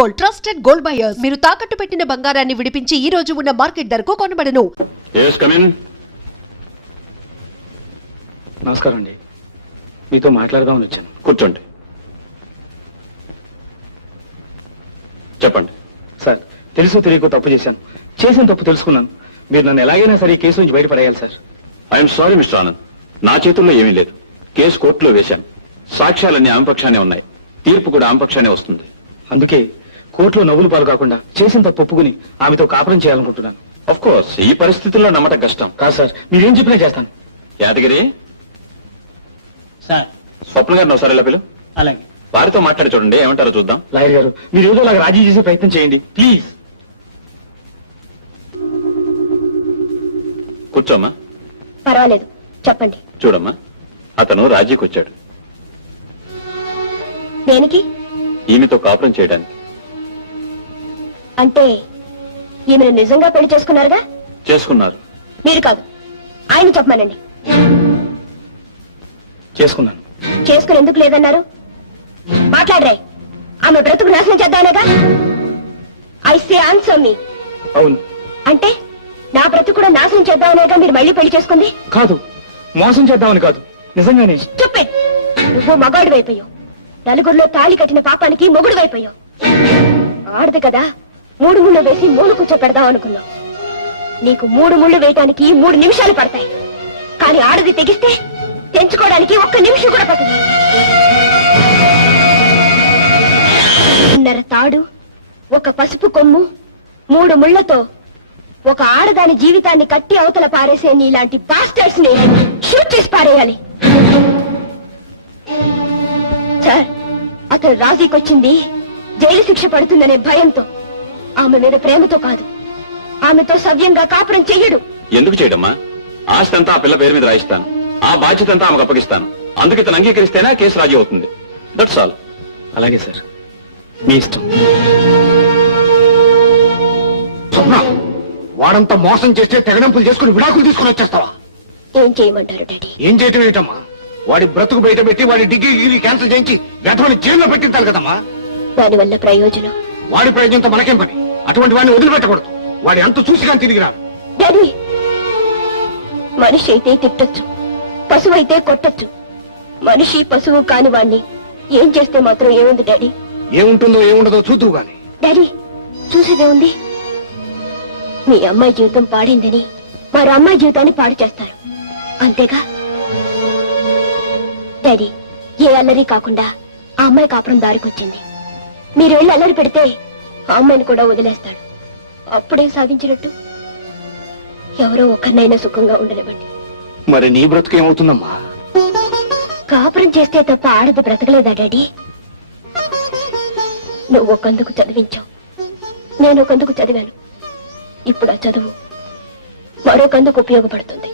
Gold, trusted gold buyers. మీరు తాకట్టు పెట్టిన బంగారాన్ని విడిపించి ఈ రోజు ఉన్న మార్కెట్ ధరకు కొనబడను. నమస్కారం అండి, మీతో మాట్లాడదామని వచ్చాను. కూర్చోండి. చెప్పండి. సార్, తెలుసో తెలియకో తప్పు చేశాను. చేసిన తప్పు తెలుసుకున్నాను. మీరు నన్ను ఎలాగైనా సరే ఈ కేసు నుంచి బయటపడేయాలి sir. I'm sorry mister Anand, నా చేతుల్లో ఏమీ లేదు. కేసు కోర్టులో వేశాను. సాక్ష్యాలన్నీ ఆమె పక్షానే ఉన్నాయి. తీర్పు కూడా ఆమె పక్షానే వస్తుంది. అందుకే కోర్టులో నవ్వులు పాలు కాకుండా చేసిన తప్పు ఒప్పుకుని ఆమెతో కాపురం చేయాలనుకుంటున్నాను. ఆఫ్ కోర్స్ ఈ పరిస్థితుల్లో నమ్మటం కష్టం. కాదు సార్, మీరేం చెప్పినా చేస్తాను. యాదగిరి, సార్. స్వప్న గారిని ఒకసారి ఇలా పిలు. అలాగే. వారితో మాట్లాడి చూడండి, ఏమంటారో చూద్దాం. లాయర్ గారు, మీరు ఏదో అలాగా రాజీ చేసే ప్రయత్నం చేయండి ప్లీజ్. కూర్చోమ్మా. పర్వాలేదు, చెప్పండి. చూడమ్మా, అతను రాజీకి వచ్చాడు. దేనికి? ఈమెతో కాపురం చేయడానికి. అంటే ఈమెను నిజంగా పెళ్లి చేసుకున్నారుగా? చేసుకున్నారు. మీరు కాదు, ఆయన చెప్పమానండి. చేసుకున్నాను. చేసుకుని ఎందుకు లేదన్నారు? మాట్లాడరే. ఆమె బ్రతుకు నాశనం చేద్దామనేగా? ఐ సే ఆన్సర్ మీ. అవును. అంటే నా బ్రతుకు కూడా నాశనం చేద్దామనేగా మీరు మళ్ళీ పెళ్లి చేసుకుంది? కాదు, మోసం చేద్దామని కాదు, నిజంగానే. Stupid. నువ్వు మగాడు వైపోయావు. నలుగురిలో తాళి కట్టిన పాపానికి మొగుడు వైపోయావు. ఆడదు కదా, 3 ముళ్ళు వేసి మూడు కూర్చోపెడదాం అనుకున్నావు. నీకు 3 ముళ్ళు వేయటానికి 3 నిమిషాలు పడతాయి. కానీ ఆడది తెగిస్తే తెంచుకోవడానికి 1 నిమిషం కూడా పట్టదు. తాడు, ఒక పసుపు కొమ్ము, 3 ముళ్లతో ఒక ఆడదాని జీవితాన్ని కట్టి అవతల పారేసే నీలాంటి బాస్టర్స్ ని షూట్ చేసి పారేయాలి. సార్, అతను రాజీకొచ్చింది జైలు శిక్ష పడుతుందనే భయంతో, ఆమె మీద ప్రేమతో కాదు. ఆమెతో సవ్యంగా కాపురం చెయ్యడు. ఎందుకు చేయడమ్మా? ఆస్తి అంతా ఆ పిల్ల పేరు మీద రాయిస్తాను. ఆ బాధ్యత అంతా ఆమెకు అప్పగిస్తాను. అందుకు ఇతను అంగీకరిస్తేనే కేసు రాజీ అవుతుంది. That's all. అలాగే సార్, మీ ఇష్టం. స్వప్న, వాడంతా మోసం చేస్తే తెగడంపులు చేసుకుని విడాకులు తీసుకుని వచ్చేస్తావా? ఏం చేయమంటారు డాడీ? ఏం చేయటం ఏంటమ్మా? వాడి బ్రతుకు బయట పెట్టి వాడి డిగ్రీ క్యాన్సిల్ చేయించి వ్యర్థమని జైల్లో పెట్టించాలి కదమ్మా. దానివల్ల ప్రయోజనం? వాడి ప్రయోజనంతో మనకేం పని? అటువంటి వాడిని వదిలిపెట్టకూడదు. వాడి అంత చూసి కానీ తిరిగి రాడు. డాడీ, మనిషి అయితే తిట్టొచ్చు, పశువు అయితే కొట్టొచ్చు. మనిషి పశువు కాని వాణ్ణి ఏం చేస్తే మాత్రం ఏముంది డాడీ? ఏముంటుందో ఏముండదో చూద్దువు గాని. డాడీ, చూసేదే ఉంది. మీ అమ్మాయి జీవితం పాడిందని మరో అమ్మాయి జీవితాన్ని పాడు చేస్తారు, అంతేగా? డాడీ, ఏ అల్లరి కాకుండా ఆ అమ్మాయి కాపురం దారికొచ్చింది. మీరు వెళ్ళి అల్లరి పెడితే ఆ అమ్మాయిని కూడా వదిలేస్తాడు. అప్పుడే సాధించినట్టు. ఎవరో ఒక్కరినైనా సుఖంగా ఉండనివ్వండి. మరి నీ బ్రతుకు ఏమవుతుందమ్మా? కాపురం చేస్తే తప్ప ఆడది బ్రతకలేదా డాడీ? నువ్వు ఒకందుకు చదివించావు, నేను ఒకందుకు చదివాను. ఇప్పుడు ఆ చదువు మరొకందుకు ఉపయోగపడుతుంది.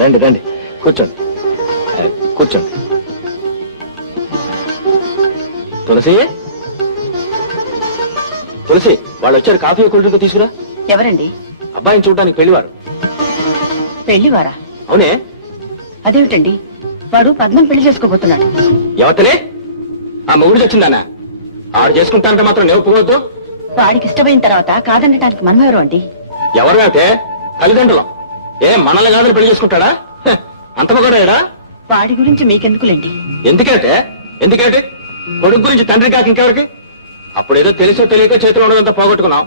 రండి రండి, కూర్చోండి. కూర్చోండి. తులసి, తులసి, వాళ్ళు వచ్చారు. కాఫీ కూల్ డ్రింక్ తీసుకురా. ఎవరండి? అబ్బాయిని చూడడానికి పెళ్లివారు. పెళ్లివారా? అవునే. అదేమిటండి, వాడు పద్మం పెళ్లి చేసుకోబోతున్నాడు. ఎవతనే? ఆ మొగుడు వచ్చిందానా? ఆడు చేసుకుంటానంటే మాత్రం నేను ఒప్పుకోవద్దు. వాడికి ఇష్టమైన తర్వాత కాదనటానికి మనమెవరు అండి? ఎవరు అయితే తల్లిదండ్రులం. మనల్ని కాదని పెళ్లి చేసుకుంటాడా? అంత మగడా? వాడి గురించి మీకెందుకులేండి. ఎందుకంటే కొడుకు గురించి తండ్రి కాక ఇంకెవరికి? అప్పుడేదో తెలిసో తెలియక చేతిలో ఉండదంతా పోగొట్టుకున్నాం.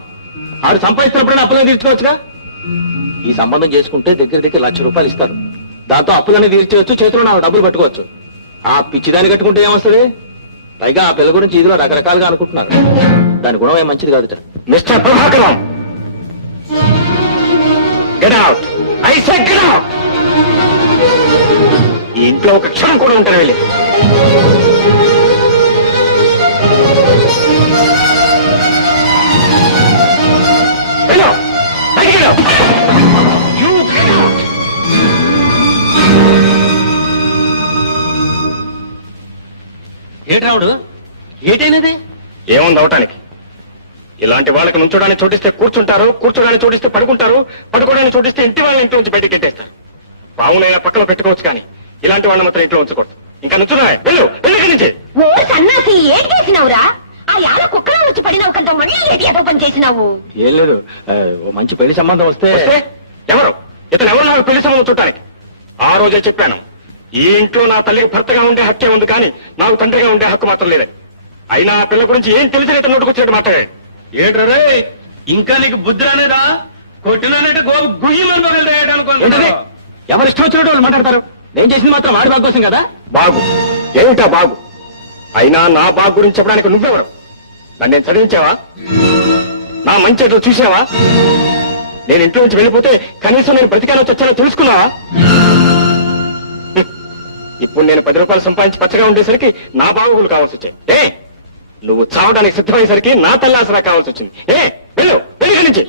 ఆడు సంపాదిస్తున్నప్పుడైనా అప్పులను తీర్చుకోవచ్చుగా. ఈ సంబంధం చేసుకుంటే దగ్గర ₹1,00,000 ఇస్తారు. దాంతో అప్పులన్నీ తీర్చవచ్చు, చేతిలో నా డబ్బులు పట్టుకోవచ్చు. ఆ పిచ్చిదాన్ని కట్టుకుంటే ఏమొస్తుంది? పైగా ఆ పిల్ల గురించి ఇదిలో రకరకాలుగా అనుకుంటున్నారు. దాని గుణం ఏం మంచిది కాదుట. Mister Prabhakaram, get out. I say get out. ఈ ఇంట్లో ఒక క్షణం కూడా ఉంటారు వెళ్ళి. ఏటి రావుడు ఏటైనది? ఏముంది అవటానికి? ఇలాంటి వాళ్ళకి నుంచోడానికి చోటిస్తే కూర్చుంటారు, కూర్చోడానికి చోటిస్తే పడుకుంటారు, పడుకోవడానికి చోటిస్తే ఇంటి వాళ్ళని ఇంట్లో నుంచి బయటకు గెంటేస్తారు. పావులైనా పక్కన పెట్టుకోవచ్చు కానీ ఇలాంటి వాళ్ళని మాత్రం ఇంట్లో ఉంచకూడదు. ఇంకా నుంచున్నా వెళ్ళు, వెళ్ళి ఇక్కడి నుంచి. ఓ సన్నాసి ఏం చేసినావురా? ఆ యాల కుక్కలో వచ్చి పడినావు కదా, మళ్ళీ ఏటి ఏదో పని చేసినావు? ఏం లేదు, ఓ మంచి పెళ్లి సంబంధం వస్తే వస్తే ఎవరు ఇతను ఎవరు నాకు పెళ్లి సంబంధం చుట్టానికి? ఆ రోజే చెప్పాను, ఈ ఇంట్లో నా తల్లికి భర్తగా ఉండే హక్కే ఉంది కానీ నాకు తండ్రిగా ఉండే హక్కు మాత్రం లేదని. అయినా ఆ పిల్ల గురించి ఏం తెలిసిన ఇతను నోటుకొచ్చినట్టు మాట్లాడాడు. ఏట్రే ఇంకా నీకు బుద్ధి రానేదా? కొట్టినానంటే గోపు గుయ్యమని ఏంటది? ఎవరు ఇష్టం వచ్చినట్టు వాళ్ళు మాట్లాడతారు. నేను చేసింది మాత్రం వాడి బాగు కోసం కదా. బాగు ఏమిటా బాగు? అయినా నా బాగు గురించి చెప్పడానికి నువ్వెవరు? నన్ను నేను చదివించావా? నా మంచి ఎట్లా చూసావా? నేను ఇంట్లో నుంచి వెళ్ళిపోతే కనీసం నేను బ్రతికానో చచ్చానో తెలుసుకున్నావా? ఇప్పుడు నేను 10 రూపాయలు సంపాదించి పచ్చగా ఉండేసరికి నా బాగులు కావాల్సి వచ్చాయి. నువ్వు చావడానికి సిద్ధమయ్యేసరికి నా తల్లాసరా కావాల్సి వచ్చింది. వెళ్ళు, వెళ్ళి ఇక్కడి నుంచి.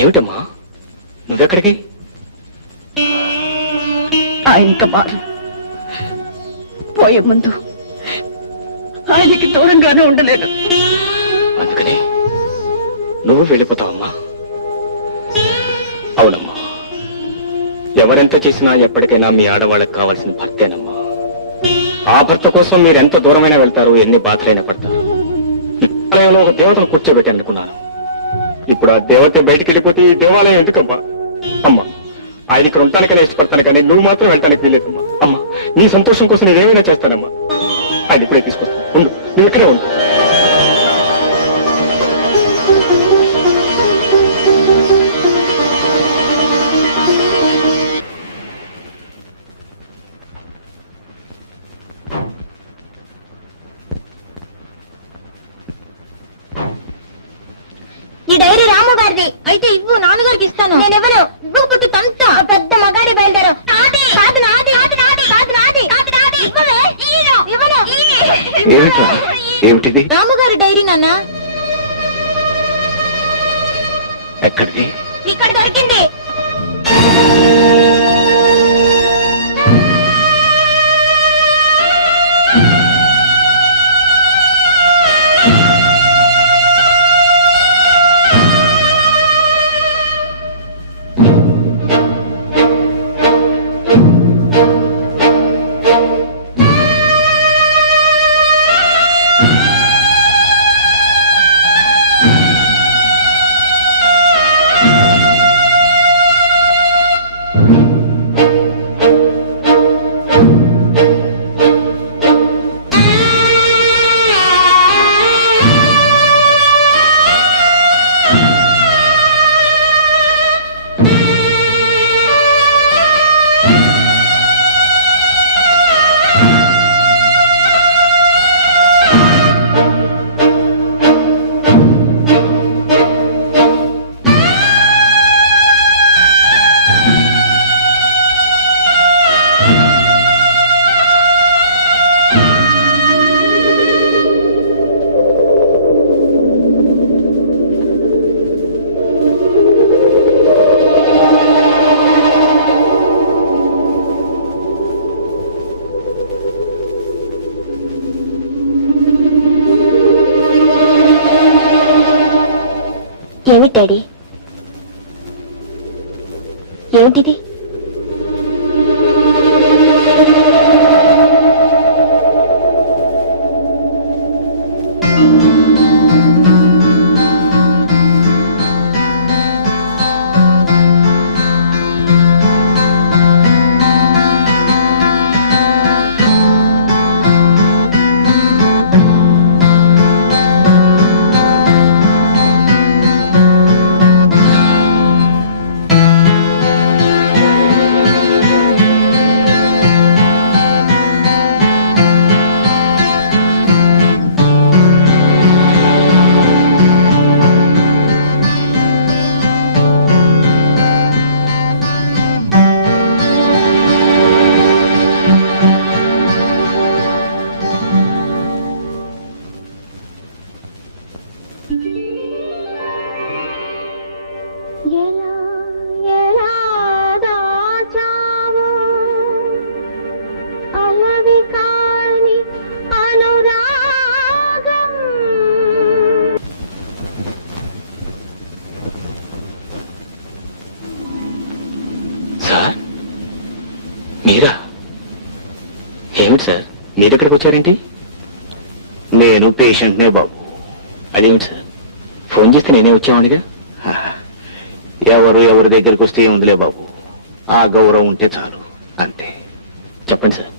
ఏమిటమ్మా నువ్వెక్కడికి? ఆయనక మారు పోయే ముందు ఆయనకి దూరంగానే ఉండలేను. అందుకని నువ్వు వెళ్ళిపోతావమ్మా? అవునమ్మా, ఎవరెంత చేసినా ఎప్పటికైనా మీ ఆడవాళ్ళకి కావాల్సిన భర్తేనమ్మా. ఆ భర్త కోసం మీరు ఎంత దూరమైనా వెళ్తారు, ఎన్ని బాధలైనా పడతారు. ఆలయంలో ఒక దేవతను కూర్చోబెట్టాను అనుకున్నాను. ఇప్పుడు ఆ దేవత బయటికి వెళ్ళిపోతే ఈ దేవాలయం ఎందుకమ్మా? అమ్మా, ఆయన ఇక్కడ ఉండటానికనే ఇష్టపడతాను కానీ నువ్వు మాత్రం వెళ్ళటానికి వీలేదమ్మా. అమ్మా, నీ సంతోషం కోసం నేనేమైనా చేస్తానమ్మా. ఆయన ఇప్పుడే తీసుకొస్తాను, ఉండు, నువ్వు ఇక్కడే ఉండు. ఈ డైరీ రాము గారిది అయితే ఇవ్వు, నాన్నగారికి ఇస్తాను. నేను ఇవ్వను, ఇవ్వకపోతే తంతా. పెద్ద మగాడి బయలుదేరు. కాదు నాది, కాదు నాది, కాదు నాది, కాదు నాది. ఇవ్వవే, ఇవ్వను. ఏమిట్రా? ఏమిటిది? రాముగారి డైరీ నాన్న. ఎక్కడిది? ఇక్కడ దొరికింది. ఏమిటి డాడీ? ఏమిటిది? ఎలా ఎలా దాచావో అలవి కాని అనురాగం. సార్ మీరా? ఏమిటి సార్ మీరు ఎక్కడికి వచ్చారేంటి? నేను పేషెంట్నే బాబు. అదేమిటి సార్ ఫోన్ చేస్తే నేనే వచ్చామనిగా. ఎవరి దగ్గరికి వస్తే ఏముందిలే బాబు, ఆ గౌరవం ఉంటే చాలు అంతే. చెప్పండి సార్,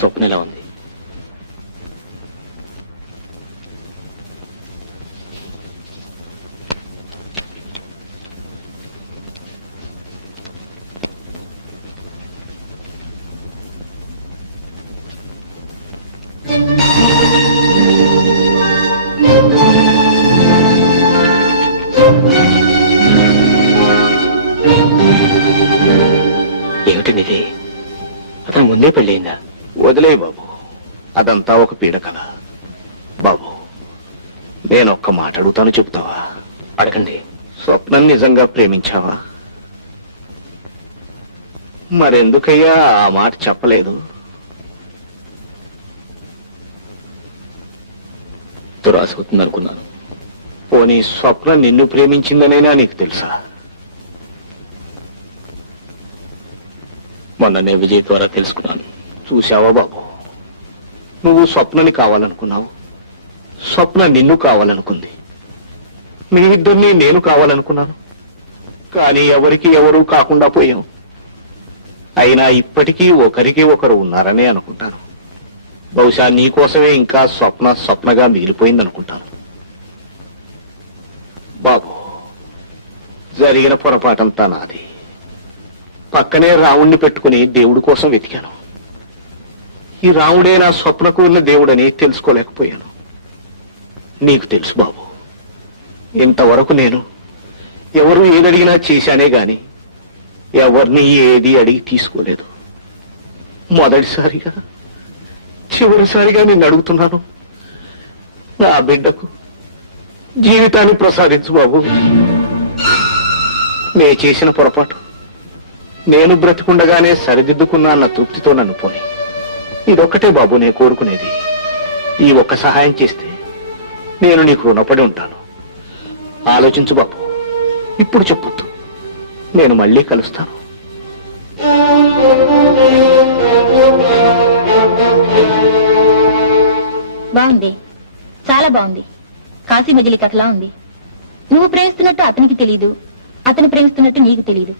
స్వప్న ఎలా ఉంది? ఏమిటండి ఇది? అతను ముందే పెళ్ళయిందా? వదిలే బాబు, అదంతా ఒక పీడకల. బాబు, నేనొక్క మాట అడుగుతాను, చెప్తావా? అడగండి. స్వప్నం నిజంగా ప్రేమించావా? మరెందుకయ్యా ఆ మాట చెప్పలేదు? దురాశ అవుతుందనుకున్నాను. పోనీ స్వప్న నిన్ను ప్రేమించిందనైనా నీకు తెలుసా? మొన్ననే విజయ్ ద్వారా తెలుసుకున్నాను. చూశావా బాబు, నువ్వు స్వప్నని కావాలనుకున్నావు, స్వప్న నిన్ను కావాలనుకుంది. మీ ఇద్దరిని నేను కావాలనుకున్నాను, కానీ ఎవరికి ఎవరూ కాకుండా పోయాం. అయినా ఇప్పటికీ ఒకరికి ఒకరు ఉన్నారనే అనుకుంటాను. బహుశా నీకోసమే ఇంకా స్వప్న స్వప్నగా మిగిలిపోయిందనుకుంటాను. బాబు, జరిగిన పొరపాటంతా నాది. పక్కనే రావుణ్ణి పెట్టుకుని దేవుడి కోసం వెతికాను. ఈ రాముడే నా స్వప్నకు ఉన్న దేవుడని తెలుసుకోలేకపోయాను. నీకు తెలుసు బాబు, ఇంతవరకు నేను ఎవరు ఏదడిగినా చేశానే గాని ఎవరిని ఏది అడిగి తీసుకోలేదు. మొదటిసారిగా చివరిసారిగా నిన్ను అడుగుతున్నాను, నా బిడ్డకు జీవితాన్ని ప్రసాదించు బాబు. నే చేసిన పొరపాటు నేను బ్రతికుండగానే సరిదిద్దుకున్నా అన్న తృప్తితో నన్ను పోని. ఇదొక్కటే బాబు నేను కోరుకునేది. ఈ ఒక్క సహాయం చేస్తే నేను నీకు రుణపడి ఉంటాను. ఆలోచించు బాబు, ఇప్పుడు చెప్పొద్దు, నేను మళ్ళీ కలుస్తాను. బాగుంది, చాలా బాగుంది. కాశీ మజిలీ కథలా ఉంది. నువ్వు ప్రేమిస్తున్నట్టు అతనికి తెలియదు, అతను ప్రేమిస్తున్నట్టు నీకు తెలియదు.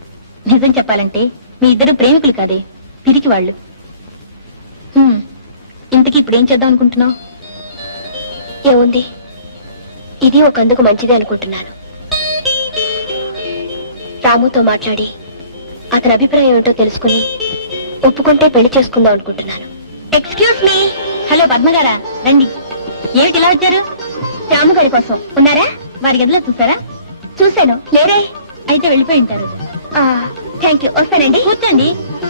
నిజం చెప్పాలంటే మీ ఇద్దరు ప్రేమికులు కాదే, పిరికి వాళ్ళు. ఇంతకీ ఇప్పుడేం చేద్దాం అనుకుంటున్నావు? ఏముంది, ఇది ఒకందుకు మంచిదే అనుకుంటున్నాను. రాముతో మాట్లాడి అతని అభిప్రాయం ఏంటో తెలుసుకుని ఒప్పుకుంటే పెళ్లి చేసుకుందాం అనుకుంటున్నాను. Excuse me. హలో పద్మగారా, రండి. ఏమిటి ఇలా వచ్చారు? రాము గారి కోసం. ఉన్నారా? వారి గదిలో చూసారా? చూశాను. లేరే? అయితే వెళ్ళిపోయి ఉంటారు. Thank you. వస్తానండి. కూర్చోండి.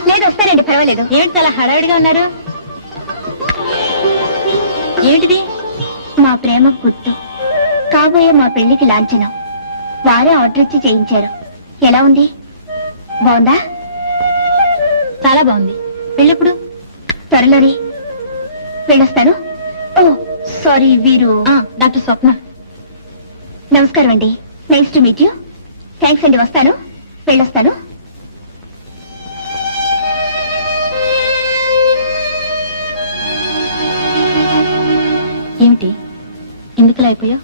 లేదు, వస్తానండి, పర్వాలేదు. ఏమిటి చాలా హడావిడిగా ఉన్నారు? ఏమిటిది? మా ప్రేమ గుర్తు, కాబోయే మా పెళ్లికి లాంఛనం. వారే ఆర్డర్ ఇచ్చి చేయించారు. ఎలా ఉంది? బాగుందా? చాలా బాగుంది. పెళ్ళెప్పుడు? త్వరలోనే. వెళ్ళొస్తాను. ఓ సారీ, వీరు డాక్టర్ స్వప్న. నమస్కారం అండి. Nice to meet you. Thanks అండి. వస్తాను, వెళ్ళొస్తాను. ఏమిటి ఎందుకులా అయిపోయావు?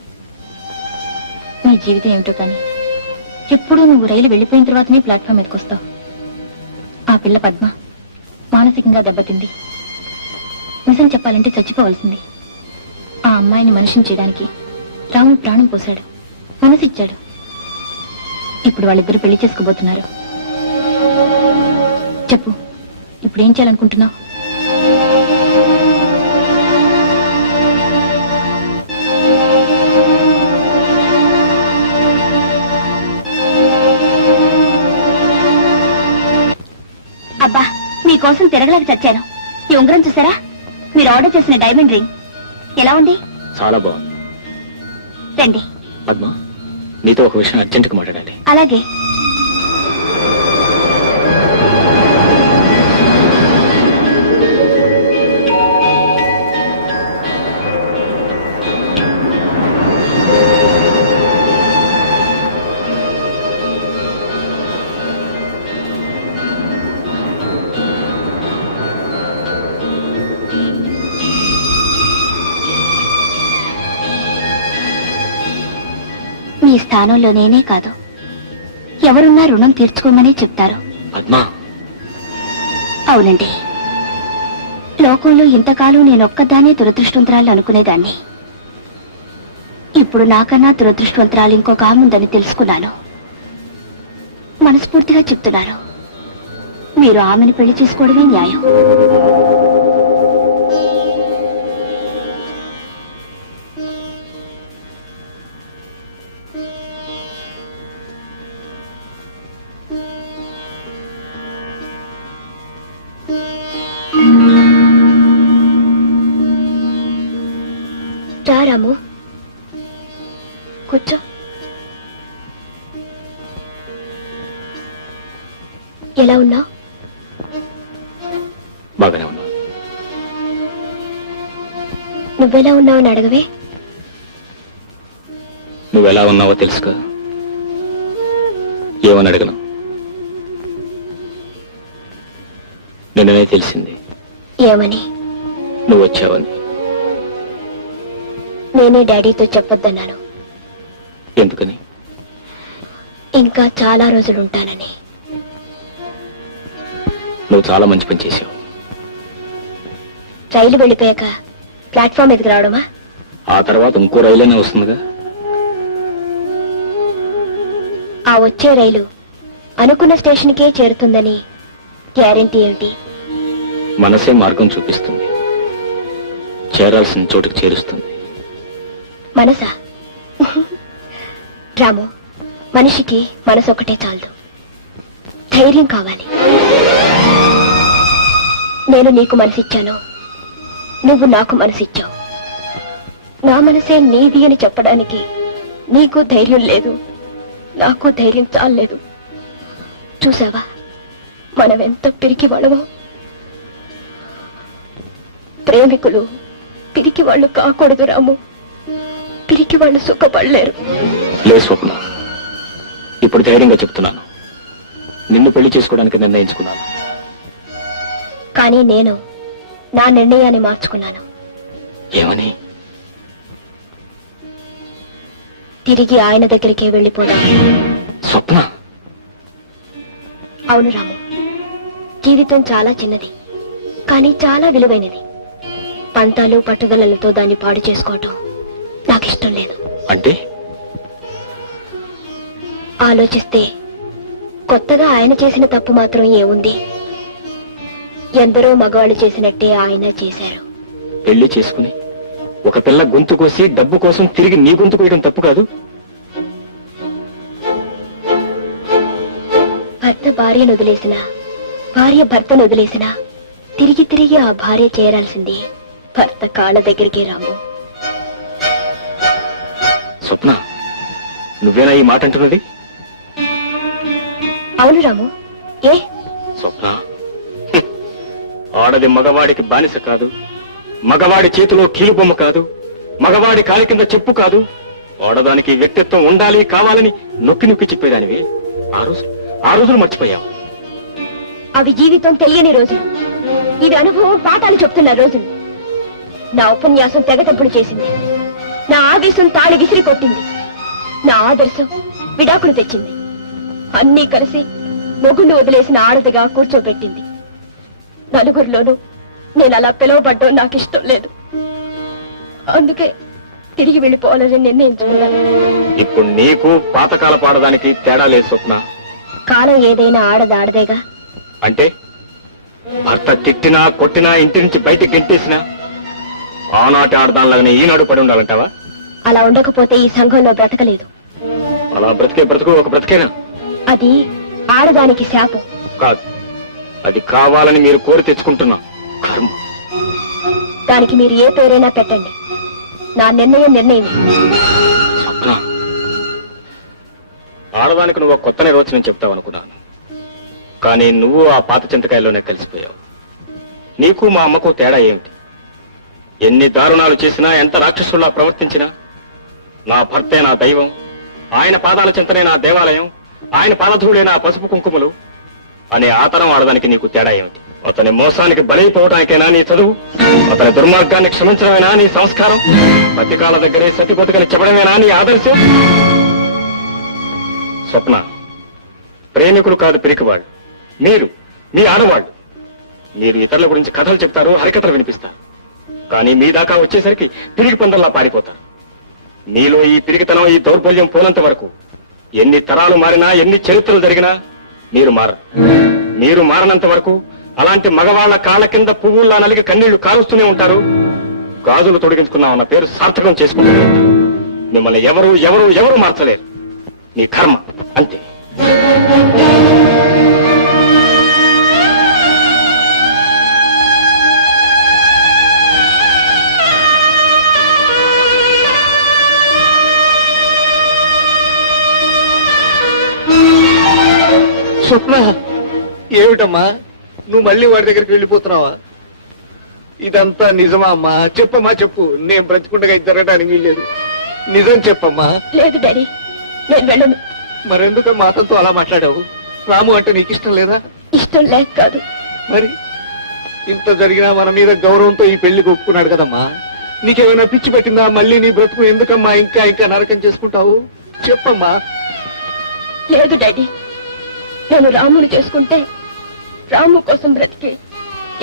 నీ జీవితం ఏమిటో కానీ ఎప్పుడూ నువ్వు రైలు వెళ్ళిపోయిన తర్వాతనే ప్లాట్ఫామ్ మీదకి వస్తావు. ఆ పిల్ల పద్మ మానసికంగా దెబ్బతింది. నిజం చెప్పాలంటే చచ్చిపోవాల్సింది. ఆ అమ్మాయిని మనిషిని చేయడానికి రాము ప్రాణం పోశాడు, మనసిచ్చాడు. ఇప్పుడు వాళ్ళిద్దరు పెళ్లి చేసుకోబోతున్నారు. చెప్పు, ఇప్పుడేం చేయాలనుకుంటున్నావు? అబ్బా, మీకోసం తిరగలేక చచ్చాను. ఈ ఉంగరం చూసారా? మీరు ఆర్డర్ చేసిన డైమండ్ రింగ్ ఎలా ఉంది? చాలా బాగుంది. రండి. పద్మ, నీతో ఒక విషయం అర్జెంటుగా మాట్లాడాలి. అలాగే. మీ స్థానంలో నేనే కాదు, ఎవరున్నా రుణం తీర్చుకోమని చెప్తారు. పద్మ, అవునండి, లోకంలో ఇంతకాలం నేనొక్కదానే దురదృష్టవంతరాలు అనుకునేదాన్ని. ఇప్పుడు నాకన్నా దురదృష్టవంతరాలు ఇంకొక ఆమె ఉందని తెలుసుకున్నాను. మనస్ఫూర్తిగా చెప్తున్నాను, మీరు ఆమెను పెళ్లి చేసుకోవడమే న్యాయం. రా రాము, కూర్చో. ఎలా ఉన్నావు? బాగానే ఉన్నా. నువ్వెలా ఉన్నావని అడగవే. నువ్వెలా ఉన్నావో తెలుసుకో. ఏమని అడగను? నిన్ననే తెలిసింది. ఏమని? నువ్వు వచ్చావని. నేనే డాడీతో చెప్పొద్దన్నాను. ఎందుకని? ఇంకా చాలా రోజులుంటానని. నువ్వు చాలా మంచి పని చేశావు. రైలు వెళ్ళిపోయాక ప్లాట్ఫామ్ ఎదుగు రావడమా? ఆ తర్వాత ఇంకో రైలైనా వస్తుందిగా. ఆ వచ్చే రైలు అనుకున్న స్టేషన్కే చేరుతుందని గ్యారెంటీ ఏమిటి? మనసే మార్గం చూపిస్తుంది, చేరాల్సిన చోటుకు చేరుస్తుంది. మనసా? రాము, మనిషికి మనసు ఒకటే చాలదు, ధైర్యం కావాలి. నేను నీకు మనసిచ్చాను, నువ్వు నాకు మనసిచ్చావు. నా మనసే నీది అని చెప్పడానికి నీకు ధైర్యం లేదు, నాకు ధైర్యం చాలలేదు. చూసావా మనమెంత పిరికి వాళ్ళమో. ప్రేమికులు పిరికి వాళ్ళు కాకూడదు రాము, పిరికి వాళ్ళు సుఖపడలేరు. లే స్వప్న, ఇప్పుడు ధైర్యంగా చెప్తున్నాను, నిన్ను పెళ్లి చేసుకోవడానికి నిర్ణయించుకున్నాను. కానీ నేను నా నిర్ణయాన్ని మార్చుకున్నాను. ఏమని? తిరిగి ఆయన దగ్గరికే వెళ్ళిపోదాం. స్వప్న, అవును రాము, జీవితం చాలా చిన్నది, కానీ చాలా విలువైనది. పంతాలు పట్టుదలలతో దాన్ని పాడు చేసుకోవటం నాకిష్టం లేదు. అంటే? ఆలోచిస్తే కొత్తగా ఆయన చేసిన తప్పు మాత్రం ఏముంది? ఎందరో మగవాళ్ళు చేసినట్టే ఆయన చేశారు. పెళ్లి చేసుకుని ఒక పిల్ల గొంతు కోసి డబ్బు కోసం తిరిగి నీ గొంతు కోయడం తప్పు కాదు. భర్త భార్యను వదిలేసినా, భార్య భర్తను వదిలేసినా తిరిగి తిరిగి ఆ భార్య చేరాల్సింది భర్త కాళ్ళ దగ్గరికి రాము. స్వప్న, నువ్వేనా ఈ మాట అంటున్నది? అవును రాము. ఏ? స్వప్న, ఆడది మగవాడికి బానిస కాదు, మగవాడి చేతిలో కీలుబొమ్మ కాదు, మగవాడి కాలి కింద చెప్పు కాదు. ఆడదానికి వ్యక్తిత్వం ఉండాలి కావాలని నొక్కి నొక్కి చెప్పేదానివి. ఆ రోజులు మర్చిపోయావు. అవి జీవితం తెలియని రోజులు, ఇవి అనుభవం పాఠాలు చెప్తున్న రోజులు. నా ఉపన్యాసం తెగతెంపుడు చేసింది, నా ఆవేశం తాళి విసిరి కొట్టింది, నా ఆదర్శం విడాకులు తెచ్చింది. అన్నీ కలిసి మొగుణ్ణి వదిలేసిన ఆడదిగా కూర్చోబెట్టింది. నలుగురిలోనూ నేను అలా పిలువబడ్డం నాకు ఇష్టం లేదు. అందుకే తిరిగి వెళ్ళిపోవాలని నిర్ణయించుకున్నాను. ఇప్పుడు నీకు పాతకాల పాడడానికి తేడా లేదు స్వప్న. కాలం ఏదైనా ఆడదేగా. అంటే భర్త తిట్టినా కొట్టినా ఇంటి నుంచి బయటికి గెంటేసినా ఆనాటి ఆడదానిలాగానే ఈనాడు పడి ఉండాలంటావా? అలా ఉండకపోతే ఈ సంఘంలో బ్రతకలేదు. అలా బ్రతికే బ్రతుకు ఒక బ్రతికేనా? అది ఆడదానికి శాపం కాదు, అది కావాలని మీరు కోరి తెచ్చుకుంటున్నా కర్మ. దానికి మీరు ఏ పేరైనా పెట్టండి, నా నిర్ణయం నిర్ణయమే. స్వప్న, ఆడదానికి నువ్వు ఒక కొత్త నిర్వచనం చెప్తావు అనుకున్నాను, కానీ నువ్వు ఆ పాత చింతకాయల్లోనే కలిసిపోయావు. నీకు మా అమ్మకు తేడా ఏమిటి? ఎన్ని దారుణాలు చేసినా, ఎంత రాక్షసుల్లా ప్రవర్తించినా, నా భర్తే నా దైవం, ఆయన పాదాల చింతనే నా దేవాలయం, ఆయన పాదధూళే నా పసుపు కుంకుమలు అనే ఆతరం ఆడదానికి నీకు తేడా ఏమిటి? అతని మోసానికి బలైపోవటానికైనా నీ చదువు, అతని దుర్మార్గాన్ని క్షమించడమేనా నీ సంస్కారం, పతికాల దగ్గరే సతి బతుకని చెప్పడమేనా నీ ఆదర్శం? స్వప్న, ప్రేమికులు కాదు పిరికివాళ్ళు మీరు, మీ ఆడవాళ్ళు. మీరు ఇతరుల గురించి కథలు చెప్తారు, హరికథలు వినిపిస్తారు, కానీ మీ దాకా వచ్చేసరికి పిరికి పందల్లా పారిపోతారు. మీలో ఈ పిరికితనం, ఈ దౌర్బల్యం పోనంత వరకు ఎన్ని తరాలు మారినా, ఎన్ని చరిత్రలు జరిగినా మీరు మారరు. మీరు మారనంత వరకు అలాంటి మగవాళ్ల కాళ్ళ కింద పువ్వుల్లా నలిగి కన్నీళ్లు కారుస్తూనే ఉంటారు. గాజులు తొడిగించుకున్నామన్న పేరు సార్థకం చేసుకుంటూనే ఉంటారు. మిమ్మల్ని ఎవరు ఎవరు ఎవరు మార్చలేరు. నీ కర్మ అంతే. స్వప్న, ఏమిటమ్మా నువ్వు మళ్ళీ వాడి దగ్గరికి వెళ్ళిపోతున్నావా? ఇదంతా నిజమా అమ్మా? చెప్పమ్మా, చెప్పు. నేను బ్రతికుండగా ఇది జరగడానికి వీల్లేదు. నిజం చెప్పమ్మా. లేదు డాడీ, నేను వెళ్ళను. మరెందుకమ్మా అతనితో అలా మాట్లాడావు? రాము అంటే నీకు ఇష్టం లేదా? ఇష్టం లేక కాదు. మరి ఇంత జరిగినా మన మీద గౌరవంతో ఈ పెళ్లికి ఒప్పుకున్నాడు కదమ్మా. నీకేమైనా పిచ్చి పెట్టిందా? మళ్ళీ నీ బ్రతుకు ఎందుకమ్మా ఇంకా ఇంకా నరకం చేసుకుంటావు? చెప్పమ్మా. లేదు డాడీ, నేను రాముని చేసుకుంటే రాము కోసం బ్రతికే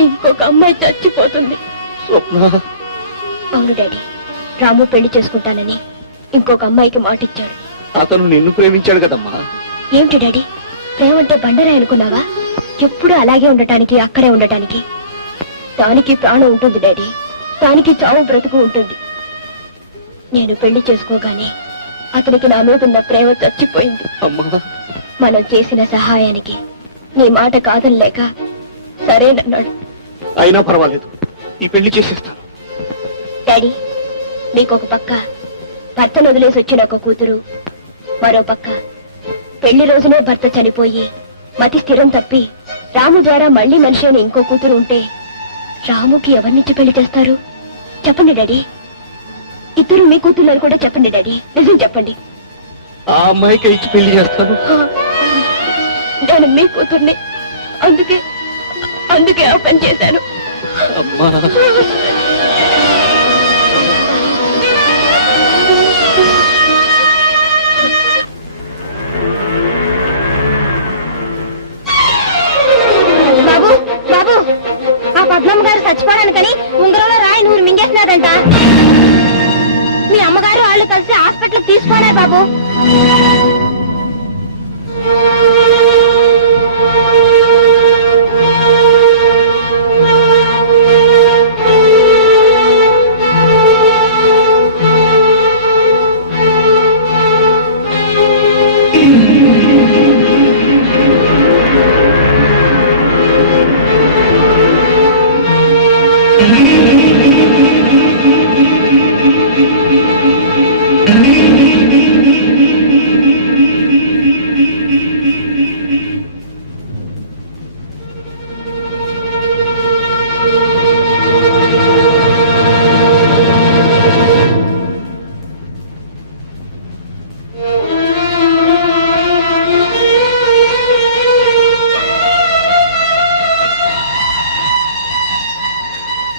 ఇంకొక అమ్మాయి చచ్చిపోతుంది. స్వప్న. అవును డాడీ, రాము పెళ్లి చేసుకుంటానని ఇంకొక అమ్మాయికి మాటిచ్చాడు. అతను నిన్ను ప్రేమించాడు కదమ్మా. ఏమిటి డాడీ, ప్రేమంటే బండరాయి అనుకున్నావా? ఎప్పుడూ అలాగే ఉండటానికి, అక్కడే ఉండటానికి. దానికి ప్రాణం ఉంటుంది డాడీ, దానికి చావు బ్రతుకు ఉంటుంది. నేను పెళ్లి చేసుకోగానే అతనికి నా మీద ఉన్న ప్రేమ చచ్చిపోయింది. అమ్మా, మనం చేసిన సహాయానికి నీ మాట కాదనలేక సరేనన్నాడు. అయినా పర్వాలేదు, ఈ పెళ్లి చేసేస్తాను. డాడీ, మీకొక పక్క భర్తను వదిలేసి వచ్చిన ఒక కూతురు, మరో పక్క పెళ్లి రోజునే భర్త చనిపోయి మతి స్థిరం తప్పి రాము ద్వారా మళ్లీ మనిషి అయిన ఇంకో కూతురు ఉంటే రాముకి ఎవరినిచ్చి పెళ్లి చేస్తారు? చెప్పండి డాడీ. ఇద్దరు మీ కూతుర్లని కూడా చెప్పండి డాడీ, నిజం చెప్పండి. ఆ అమ్మాయికి ఇచ్చి పెళ్లి చేస్తాను. నేను మీ కూతుర్ని, అందుకే ఆ పని చేశాను. అమ్మా. బాబు బాబు, ఆ పద్మమ్మ గారు చచ్చిపోవడానికని ఉంగరంలో రాయి నూరు మింగేసినారంట. మీ అమ్మగారు వాళ్ళు కలిసి హాస్పిటల్ తీసుకున్నారు బాబు.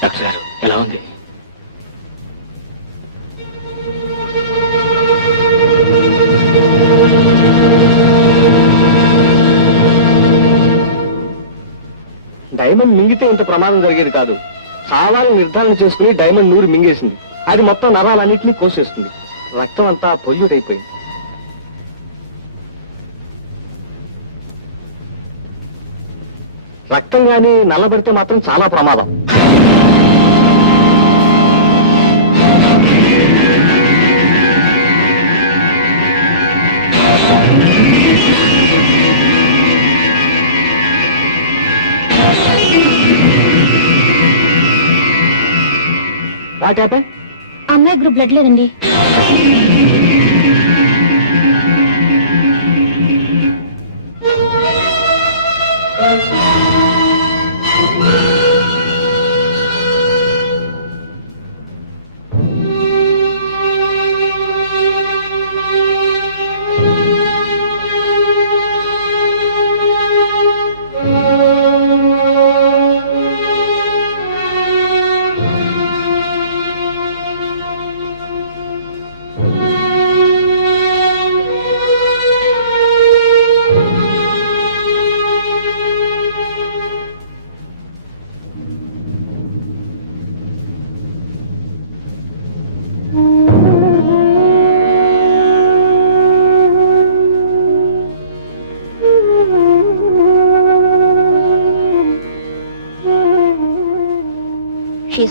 డాక్టర్ గారు, ఎలా ఉంది? డైమండ్ మింగితే ఇంత ప్రమాదం జరిగేది కాదు. చావాలని నిర్ధారణ చేసుకుని డైమండ్ నూరు మింగేసింది. అది మొత్తం నరాలన్నింటినీ కోసేస్తుంది. రక్తం అంతా పొల్యూట్ అయిపోయింది. రక్తం గాని నల్లబడితే మాత్రం చాలా ప్రమాదం. What happen? అమ్మాయి గ్రూప్ బ్లడ్ లేదండి.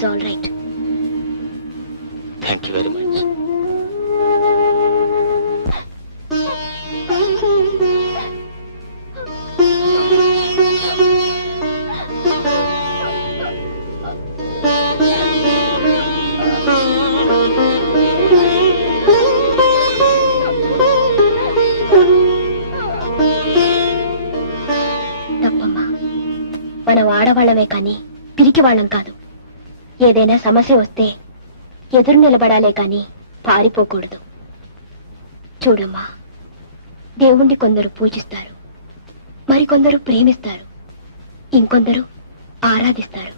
Is all right. Thank you very much. తప్పమ్మా, మనం ఆడవాళ్ళమే కానీ పిరికి వాళ్ళం కాదు. ఏదైనా సమస్య వస్తే ఎదురు నిలబడాలే కానీ పారిపోకూడదు. చూడమ్మా, దేవుణ్ణి కొందరు పూజిస్తారు, మరికొందరు ప్రేమిస్తారు, ఇంకొందరు ఆరాధిస్తారు.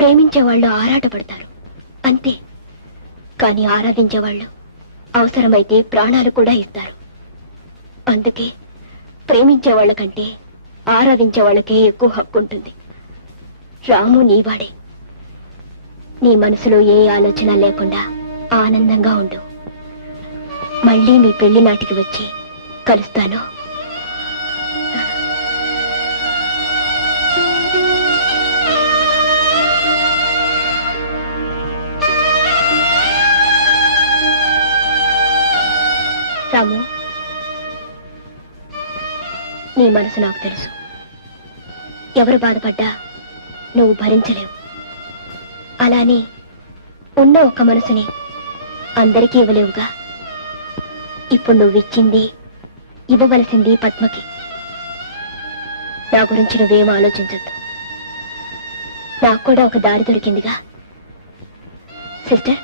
ప్రేమించేవాళ్ళు ఆరాటపడతారు అంతే, కానీ ఆరాధించేవాళ్ళు అవసరమైతే ప్రాణాలు కూడా ఇస్తారు. అందుకే ప్రేమించే వాళ్ళకంటే ఆరాధించే వాళ్ళకే ఎక్కువ హక్కు ఉంటుంది. రాము నీవాడే. నీ మనసులో ఏ ఆలోచన లేకుండా ఆనందంగా ఉండు. మళ్ళీ మీ పెళ్లి నాటికి వచ్చి కలుస్తాను. రాము, నీ మనసు నాకు తెలుసు. ఎవరు బాధపడ్డా నువ్వు భరించలేవు. అలానే ఉన్న ఒక్క మనసుని అందరికీ ఇవ్వలేవుగా. ఇప్పుడు నువ్విచ్చింది ఇవ్వవలసింది పద్మకి. నా గురించి నువ్వేం ఆలోచించద్దు. నాకు కూడా ఒక దారి దొరికిందిగా. సిస్టర్,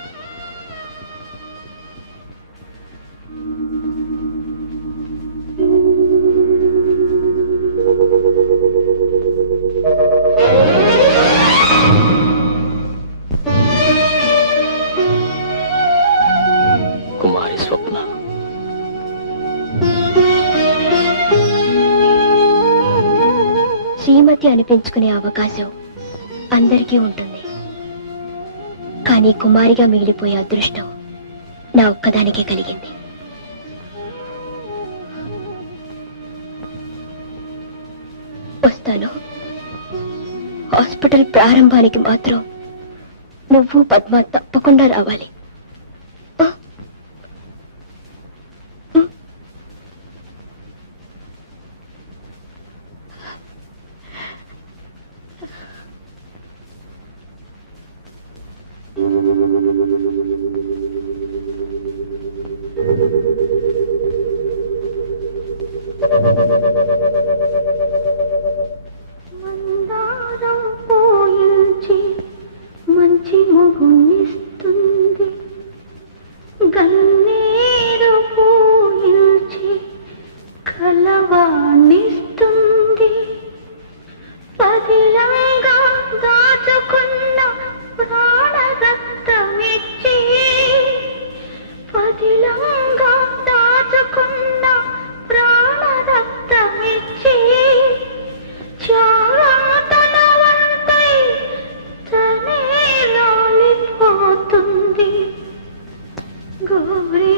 కుమారి స్వప్న. శ్రీమతి అనిపించుకునే అవకాశం అందరికీ ఉంటుంది, కానీ కుమారిగా మిగిలిపోయే అదృష్టం నా ఒక్కదానికే కలిగింది. వస్తాను. హాస్పిటల్ ప్రారంభానికి మాత్రం నువ్వు పద్మ తప్పకుండా రావాలి. మందారం పోయించి మంచి మొగునిస్తుంది, గన్నేరు పోయించి కలవాణిస్తుంది. పదిలంగా దాచుకున్న ప్రాణరక్తమిచ్చి, పదిలంగా దాచుకున్న ప్రాణరక్తమిచ్చి, చారాతనవంతై తనే రాలిపోతుంది. గౌరీ